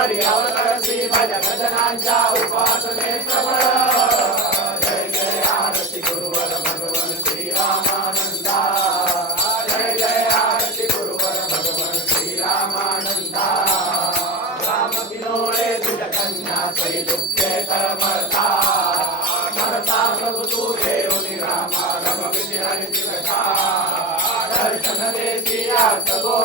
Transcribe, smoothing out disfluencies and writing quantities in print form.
हरी अवतार श्री भज गजनांच्या उपासने प्रबळ जय जय आरती गुरुवर भगवन श्री रामानंदा जय जय आरती गुरुवर भगवन श्री रामानंदा राम किनोळे तुझ कन्या सई दुःखे तरमळता मरता प्रभु तू देवनी रामा रम विधी हरी कथा दर्शन देसी आत गो